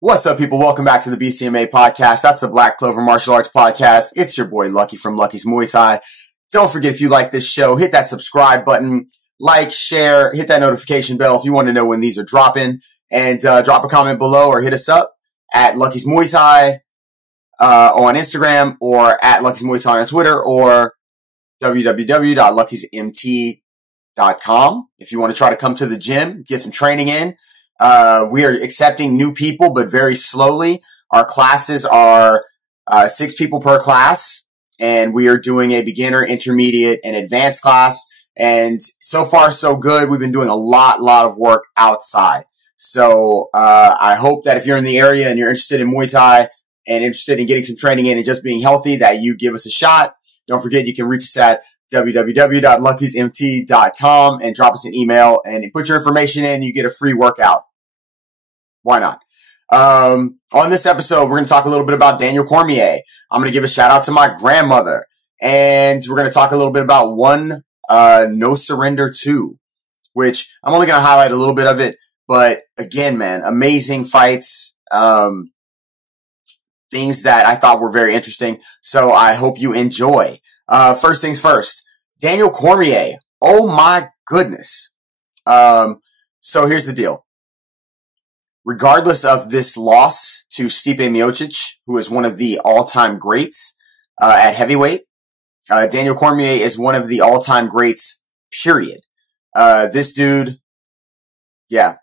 What's up, people? Welcome back to the BCMA podcast. That's the Black Clover Martial Arts podcast. It's your boy Lucky from Lucky's Muay Thai. Don't forget, if you like this show, hit that subscribe button, like, share, hit that notification bell if you want to know when these are dropping, and drop a comment below or hit us up at Lucky's Muay Thai on Instagram, or at Lucky's Muay Thai on Twitter, or www.luckysmt.com if you want to try to come to the gym, get some training in. We are accepting new people, but very slowly. Our classes are 6 people per class, and we are doing a beginner, intermediate, and advanced class. And so far, so good. We've been doing a lot of work outside. So I hope that if you're in the area and you're interested in Muay Thai and interested in getting some training in and just being healthy, that you give us a shot. Don't forget, you can reach us at www.luckysmt.com and drop us an email and put your information in. You get a free workout. Why not? On this episode, we're going to talk a little bit about Daniel Cormier. I'm going to give a shout out to my grandmother, and we're going to talk a little bit about No Surrender 2, which I'm only going to highlight a little bit of it. But again, man, amazing fights, things that I thought were very interesting. So I hope you enjoy. First things first, Daniel Cormier. Oh my goodness. So here's the deal. Regardless of this loss to Stipe Miocic, who is one of the all-time greats at heavyweight, Daniel Cormier is one of the all-time greats, period. This dude, that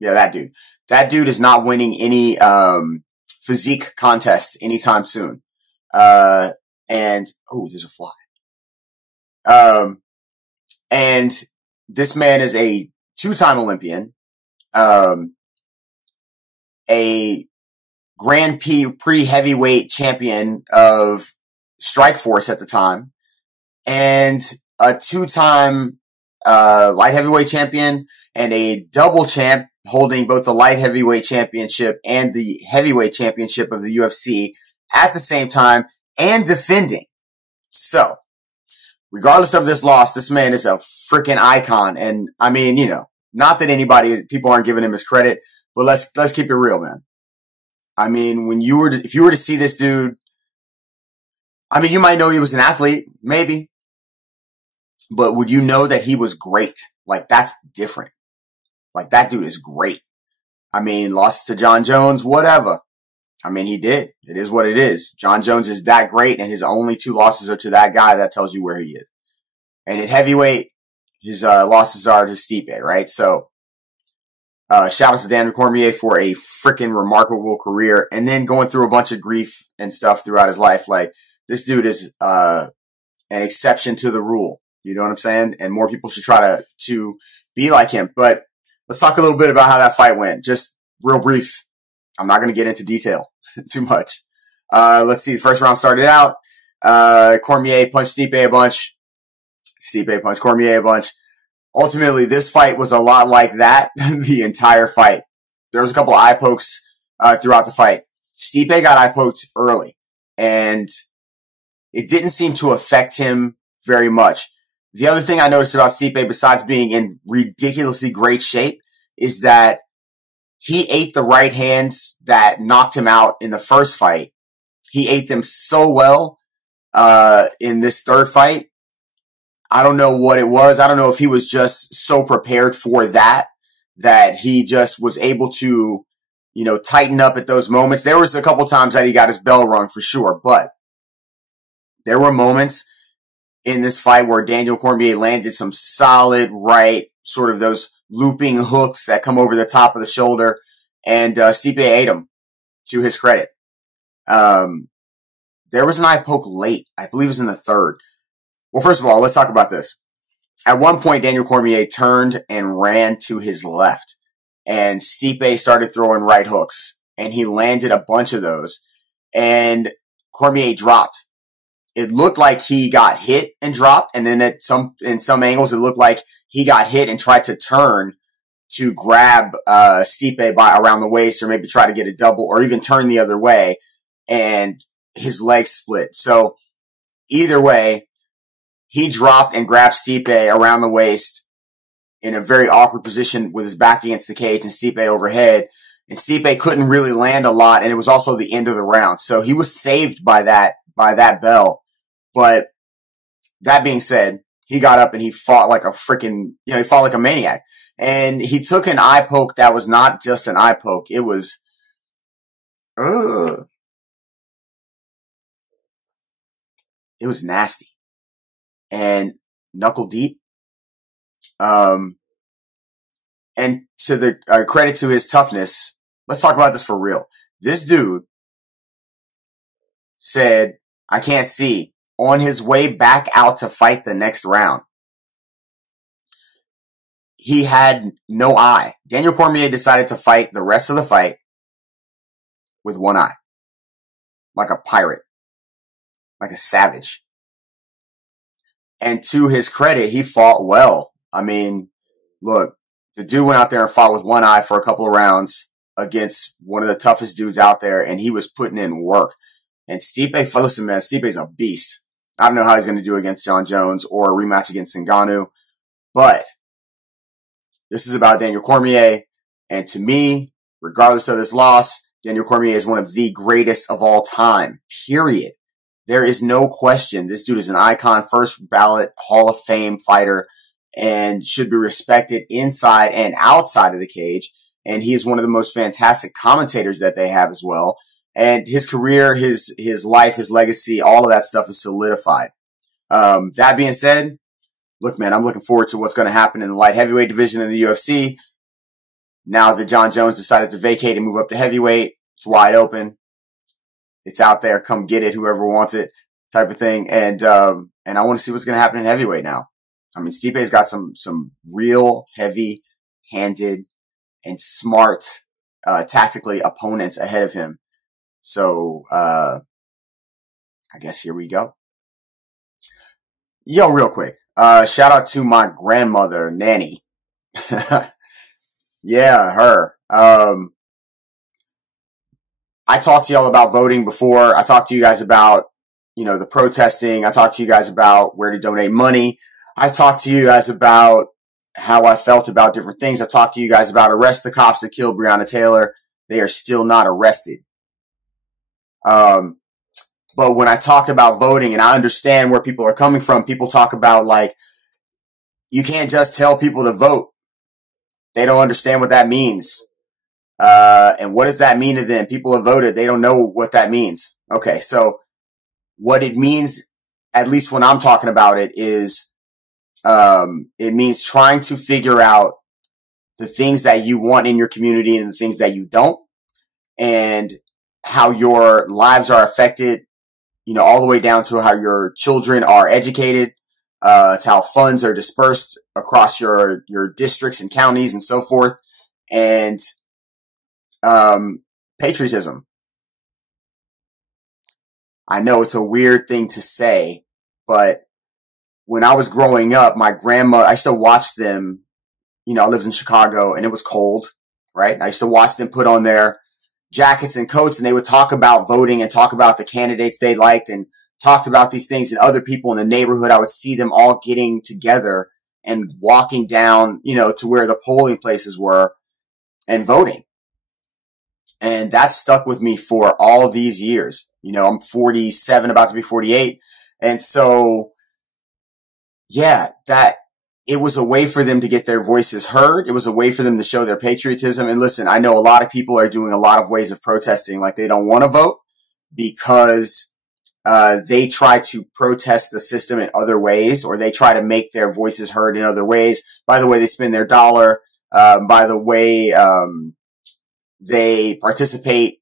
dude. That dude is not winning any physique contest anytime soon. There's a fly. And this man is a 2-time Olympian, a Grand Prix heavyweight champion of Strikeforce at the time, and a 2-time light heavyweight champion, and a double champ holding both the light heavyweight championship and the heavyweight championship of the UFC at the same time, and defending. So, regardless of this loss, this man is a freaking icon. And I mean, not that people aren't giving him his credit, but let's keep it real, man. I mean, if you were to see this dude, I mean, you might know he was an athlete, maybe, but would you know that he was great? Like, that's different. Like, that dude is great. I mean, lost to John Jones, whatever. I mean, he did. It is what it is. John Jones is that great, and his only 2 losses are to that guy. That tells you where he is. And at heavyweight, his losses are to Stipe, right? So, shout out to Daniel Cormier for a freaking remarkable career, and then going through a bunch of grief and stuff throughout his life. Like, this dude is an exception to the rule. You know what I'm saying? And more people should try to be like him. But let's talk a little bit about how that fight went. Just real brief. I'm not going to get into detail too much. Let's see. The first round started out. Cormier punched Stipe a bunch. Stipe punched Cormier a bunch. Ultimately, this fight was a lot like that the entire fight. There was a couple eye pokes throughout the fight. Stipe got eye poked early, and it didn't seem to affect him very much. The other thing I noticed about Stipe, besides being in ridiculously great shape, is that he ate the right hands that knocked him out in the first fight. He ate them so well in this third fight. I don't know what it was. I don't know if he was just so prepared for that he just was able to, tighten up at those moments. There was a couple times that he got his bell rung for sure, but there were moments in this fight where Daniel Cormier landed some solid right, sort of those looping hooks that come over the top of the shoulder, and Stipe ate him, to his credit. There was an eye poke late. I believe it was in the third. Well, first of all, let's talk about this. At one point, Daniel Cormier turned and ran to his left, and Stipe started throwing right hooks, and he landed a bunch of those, and Cormier dropped. It looked like he got hit and dropped, and then in some angles, it looked like he got hit and tried to turn to grab Stipe around the waist, or maybe try to get a double, or even turn the other way, and his legs split. So either way, he dropped and grabbed Stipe around the waist in a very awkward position with his back against the cage and Stipe overhead. And Stipe couldn't really land a lot, and it was also the end of the round. So he was saved by that bell. But that being said, he got up and he fought like a freaking, he fought like a maniac. And he took an eye poke that was not just an eye poke. It was, it was nasty and knuckle deep. And to the credit to his toughness, let's talk about this for real. This dude said, I can't see, on his way back out to fight the next round. He had no eye. Daniel Cormier decided to fight the rest of the fight with one eye. Like a pirate. Like a savage. And to his credit, he fought well. I mean, look, the dude went out there and fought with one eye for a couple of rounds against one of the toughest dudes out there, and he was putting in work. And Stipe, listen, man, Stipe's a beast. I don't know how he's going to do against John Jones or a rematch against Ngannou, but this is about Daniel Cormier, and to me, regardless of this loss, Daniel Cormier is one of the greatest of all time, period. There is no question. This dude is an icon, first ballot Hall of Fame fighter, and should be respected inside and outside of the cage. And he is one of the most fantastic commentators that they have as well. And his career, his life, his legacy, all of that stuff is solidified. That being said, look, man, I'm looking forward to what's going to happen in the light heavyweight division of the UFC. Now that John Jones decided to vacate and move up to heavyweight, it's wide open. It's out there. Come get it, whoever wants it, type of thing. And I want to see what's going to happen in heavyweight now. I mean, Stipe's got some real heavy-handed and smart, tactically opponents ahead of him. So, I guess here we go. Yo, real quick. Shout out to my grandmother, Nanny. Yeah, her. I talked to y'all about voting before. I talked to you guys about, the protesting. I talked to you guys about where to donate money. I talked to you guys about how I felt about different things. I talked to you guys about arrest the cops that killed Breonna Taylor. They are still not arrested. But when I talk about voting, and I understand where people are coming from, people talk about like, you can't just tell people to vote. They don't understand what that means. And what does that mean to them? People have voted. They don't know what that means. Okay. So what it means, at least when I'm talking about it, is, it means trying to figure out the things that you want in your community and the things that you don't, and how your lives are affected, all the way down to how your children are educated, to how funds are dispersed across your districts and counties and so forth. And, patriotism. I know it's a weird thing to say, but when I was growing up, my grandma, I used to watch them, I lived in Chicago and it was cold, right? I used to watch them put on their jackets and coats, and they would talk about voting and talk about the candidates they liked and talked about these things, and other people in the neighborhood, I would see them all getting together and walking down, to where the polling places were and voting. And that stuck with me for all these years. I'm 47, about to be 48. And so, yeah, it was a way for them to get their voices heard. It was a way for them to show their patriotism. And listen, I know a lot of people are doing a lot of ways of protesting, like they don't want to vote because they try to protest the system in other ways, or they try to make their voices heard in other ways. By the way, they spend their dollar. By the way, they participate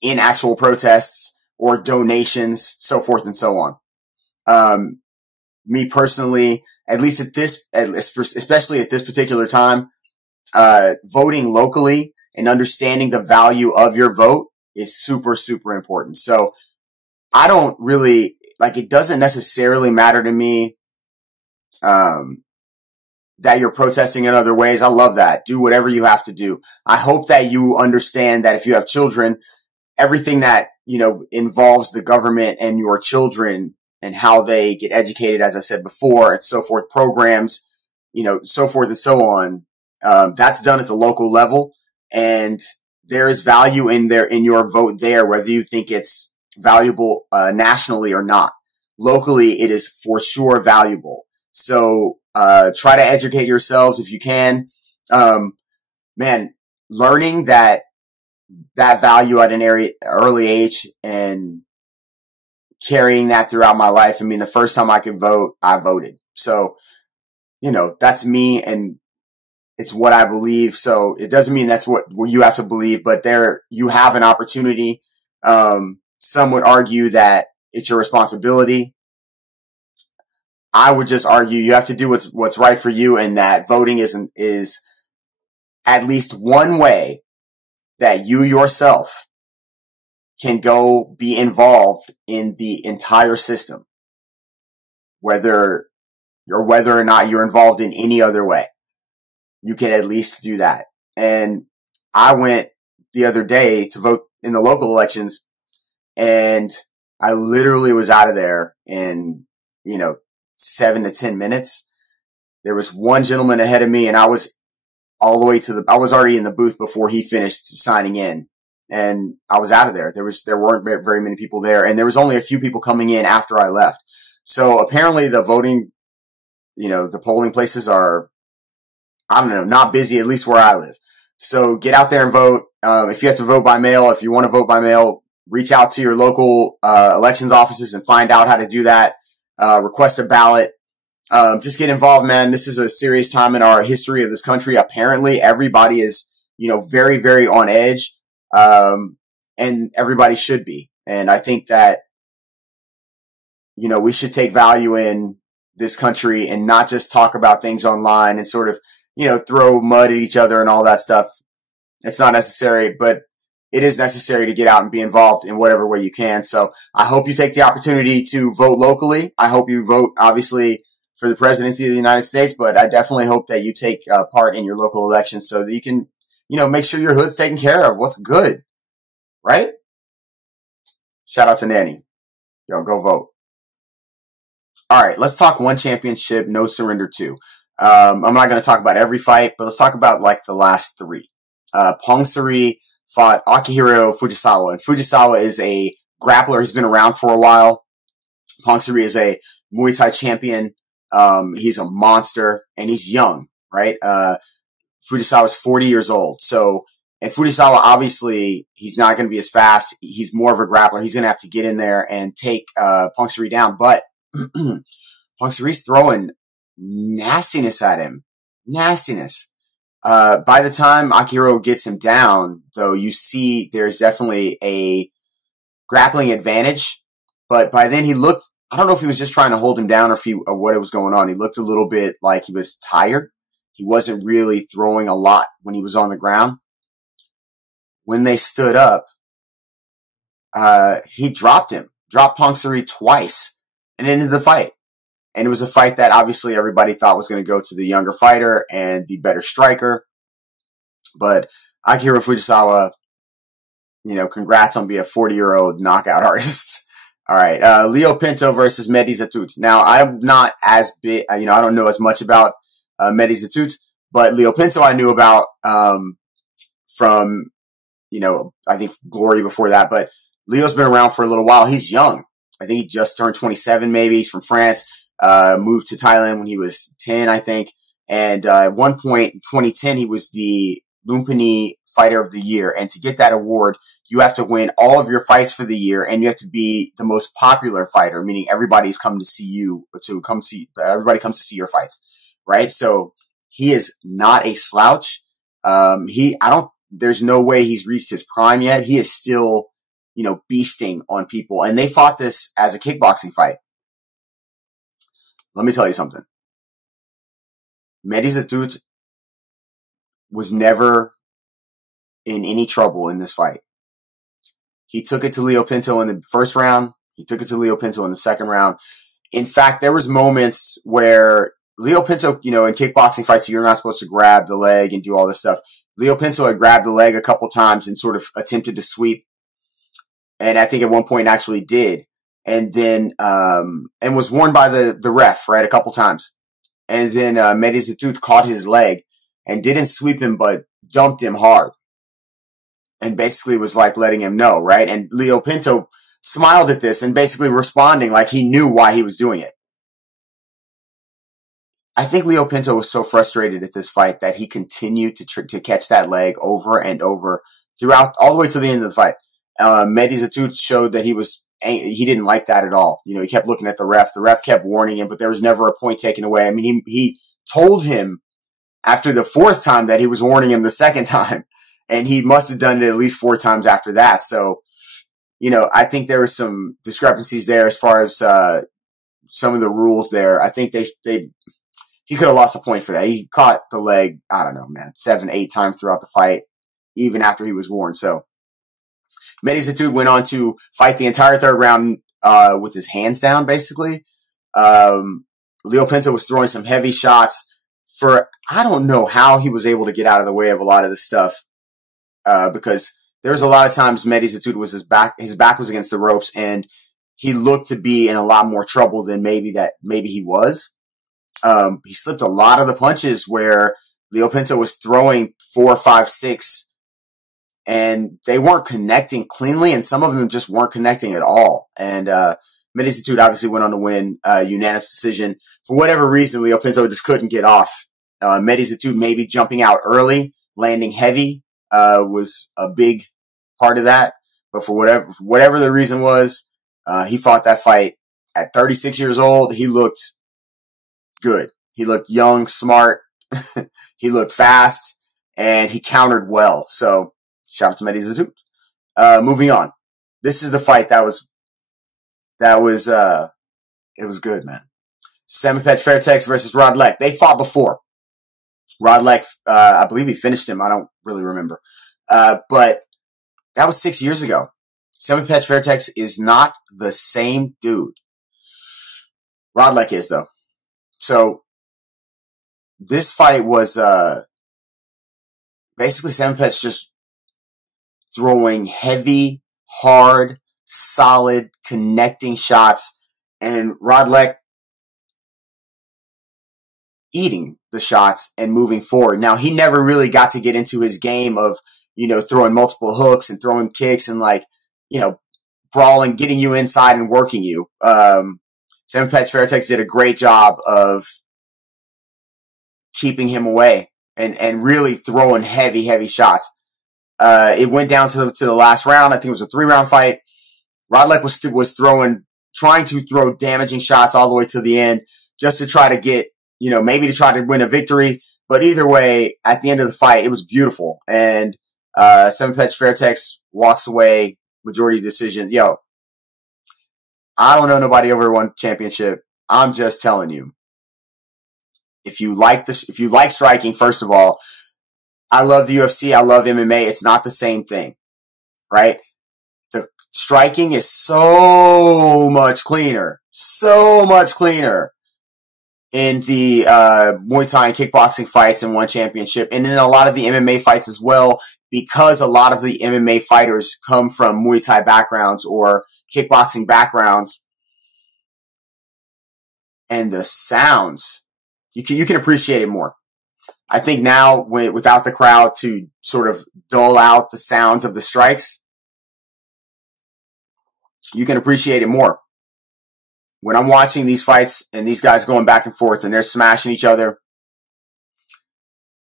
in actual protests or donations, so forth and so on. Me personally, at least especially at this particular time, voting locally and understanding the value of your vote is super, super important. So I don't really, it doesn't necessarily matter to me, that you're protesting in other ways. I love that. Do whatever you have to do. I hope that you understand that if you have children, everything that, involves the government and your children and how they get educated, as I said before, and so forth, programs, so forth and so on, that's done at the local level. And there is value in your vote there, whether you think it's valuable nationally or not. Locally, it is for sure valuable. So try to educate yourselves if you can. Man, learning that value at an early age and carrying that throughout my life. I mean, the first time I could vote, I voted. So, that's me, and it's what I believe. So it doesn't mean that's what you have to believe, but you have an opportunity. Some would argue that it's your responsibility. I would just argue you have to do what's right for you, and that voting is at least one way that you yourself can go be involved in the entire system, whether or not you're involved in any other way. You can at least do that. And I went the other day to vote in the local elections, and I literally was out of there in, 7 to 10 minutes. There was one gentleman ahead of me, and I was all the way I was already in the booth before he finished signing in, and I was out of there. There weren't very many people there, and there was only a few people coming in after I left. So apparently the voting, the polling places are, I don't know, not busy, at least where I live. So get out there and vote. If you have to vote by mail, if you want to vote by mail, reach out to your local elections offices and find out how to do that. Request a ballot. Just get involved, man. This is a serious time in our history of this country. Apparently everybody is, very, very on edge. And everybody should be. And I think that, we should take value in this country and not just talk about things online and sort of, throw mud at each other and all that stuff. It's not necessary, but it is necessary to get out and be involved in whatever way you can. So I hope you take the opportunity to vote locally. I hope you vote, obviously, for the presidency of the United States, but I definitely hope that you take part in your local elections so that you can, make sure your hood's taken care of. What's good, right? Shout out to Nanny. Yo, go vote. All right, let's talk one championship, no surrender two. I'm not going to talk about every fight, but let's talk about like the last three. Pong-Suri fought Akihiro Fujisawa, and Fujisawa is a grappler. He's been around for a while. Pong-Suri is a Muay Thai champion. He's a monster, and he's young, right? Fujisawa is 40 years old. So, and Fujisawa, obviously, he's not going to be as fast. He's more of a grappler. He's going to have to get in there and take, Pong-Suri down. But, Pong-Suri's throwing nastiness at him. Nastiness. By the time Akihiro gets him down, though, you see there's definitely a grappling advantage. But by then he looked, I don't know if he was just trying to hold him down or what was going on. He looked a little bit like he was tired. He wasn't really throwing a lot when he was on the ground. When they stood up, he dropped Pong-Suri twice and ended the fight. And it was a fight that obviously everybody thought was going to go to the younger fighter and the better striker. But Akihiro Fujisawa, congrats on being a 40-year-old knockout artist. All right. Leo Pinto versus Mehdi Zatout. Now, I'm not as big, I don't know as much about, Mehdi Zatout, but Leo Pinto I knew about, from, I think Glory before that, but Leo's been around for a little while. He's young. I think he just turned 27 maybe. He's from France, moved to Thailand when he was 10, I think. And, at one point in 2010, he was the Lumpini Fighter of the Year. And to get that award, you have to win all of your fights for the year, and you have to be the most popular fighter, meaning everybody comes to see your fights, right? So he is not a slouch. There's no way he's reached his prime yet. He is still, beasting on people. And they fought this as a kickboxing fight. Let me tell you something. Mehdi Zatout was never in any trouble in this fight. He took it to Leo Pinto in the first round. He took it to Leo Pinto in the second round. In fact, there was moments where Leo Pinto, in kickboxing fights, you're not supposed to grab the leg and do all this stuff. Leo Pinto had grabbed the leg a couple times and sort of attempted to sweep. And I think at one point actually did. And then, and was warned by the ref, right, a couple times. And then, Mehdi Zatout caught his leg and didn't sweep him, but dumped him hard. and basically was like letting him know, right? And Leo Pinto smiled at this and basically responding like he knew why he was doing it. I think Leo Pinto was so frustrated at this fight that he continued to catch that leg over and over throughout, all the way to the end of the fight. Mehdi Zatout showed that he didn't like that at all. You know, he kept looking at the ref. The ref kept warning him, but there was never a point taken away. I mean, he told him after the fourth time that he was warning him the second time, and he must have done it at least 4 times after that. So, you know, I think there were some discrepancies there as far as some of the rules there. I think he could have lost a point for that. He caught the leg, I don't know, man, 7, 8 times throughout the fight, even after he was warned. So Mehdi Zatout went on to fight the entire third round with his hands down, basically. Leo Pinto was throwing some heavy shots for, I don't know how he was able to get out of the way of a lot of this stuff, because there was a lot of times Mehdi Zatout was his back was against the ropes, and he looked to be in a lot more trouble than maybe he was. He slipped a lot of the punches where Leo Pinto was throwing 4, 5, 6, and they weren't connecting cleanly, and some of them just weren't connecting at all. And Mehdi Zatout obviously went on to win unanimous decision. For whatever reason, Leo Pinto just couldn't get off. Mehdi Zatout maybe jumping out early, landing heavy, was a big part of that. But for whatever the reason was, he fought that fight at 36 years old. He looked good. He looked young, smart. He looked fast, and he countered well. So shout out to Mehdi Zatout. Moving on. This is the fight that was it was good, man. Semipech Fairtex versus Rod Leck. They fought before. Rod Leck, I believe he finished him. I don't really remember. But that was 6 years ago. Semipech Fairtex is not the same dude. Rod Leck is, though. So this fight was basically Semipech just throwing heavy, hard, solid, connecting shots, and Rod Leck eating the shots and moving forward. Now, he never really got to get into his game of, you know, throwing multiple hooks and throwing kicks and, like, you know, brawling, getting you inside and working you. Semipech Fairtex did a great job of keeping him away and really throwing heavy shots. It went down to the last round. I think it was a 3-round fight. Rod Leck was trying to throw damaging shots all the way to the end just to try to get, you know, maybe to try to win a victory. But either way, at the end of the fight, it was beautiful. And Semipech Fairtex walks away, majority decision. Yo, I don't know nobody over one championship. I'm just telling you. If you like striking, first of all, I love the UFC. I love MMA. It's not the same thing, right? The striking is so much cleaner in the Muay Thai and kickboxing fights in one championship, and in a lot of the MMA fights as well, because a lot of the MMA fighters come from Muay Thai backgrounds or kickboxing backgrounds, and the sounds, you can appreciate it more. I think now, without the crowd to sort of dull out the sounds of the strikes, you can appreciate it more. When I'm watching these fights and these guys going back and forth and they're smashing each other,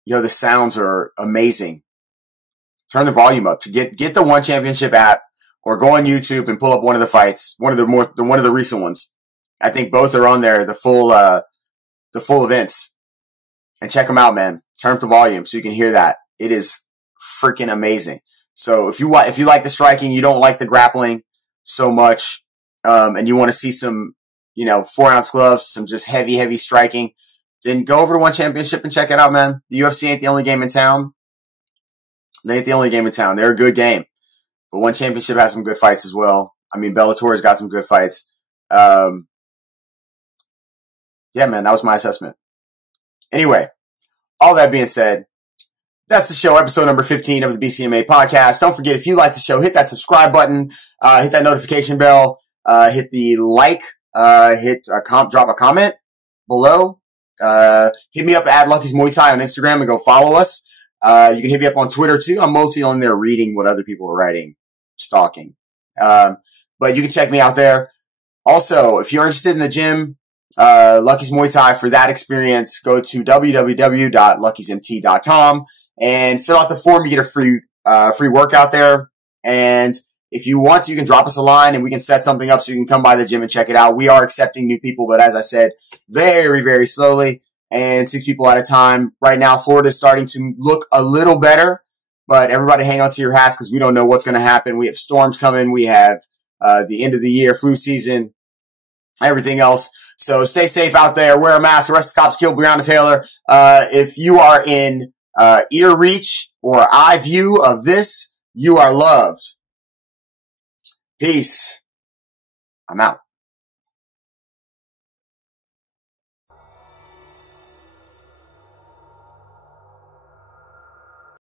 the sounds are amazing. Turn the volume up to get the One Championship app, or go on YouTube and pull up one of the fights, one of the recent ones. I think both are on there, the full events, and check them out, man. Turn up the volume so you can hear that. It is freaking amazing. So if you like the striking, you don't like the grappling so much, and you want to see some, 4-ounce gloves, some just heavy striking, then go over to One Championship and check it out, man. The UFC ain't the only game in town. They ain't the only game in town. They're a good game. But One Championship has some good fights as well. I mean, Bellator's got some good fights. Yeah, man, that was my assessment. Anyway, all that being said, that's the show, episode number 15 of the BCMA podcast. Don't forget, if you like the show, hit that subscribe button, hit that notification bell, hit the like, drop a comment below. Hit me up at Lucky's Muay Thai on Instagram and go follow us. You can hit me up on Twitter too. I'm mostly on there reading what other people are writing, stalking. But you can check me out there. Also, if you're interested in the gym, Lucky's Muay Thai, for that experience, go to www.luckysmt.com and fill out the form. You get a free workout there. And if you want to, you can drop us a line and we can set something up so you can come by the gym and check it out. We are accepting new people, but as I said, very, very slowly and 6 people at a time. Right now, Florida is starting to look a little better, but everybody hang on to your hats because we don't know what's going to happen. We have storms coming. We have the end of the year, flu season, everything else. So stay safe out there. Wear a mask. Arrest the cops. Kill Breonna Taylor. If you are in ear reach or eye view of this, you are loved. Peace. I'm out.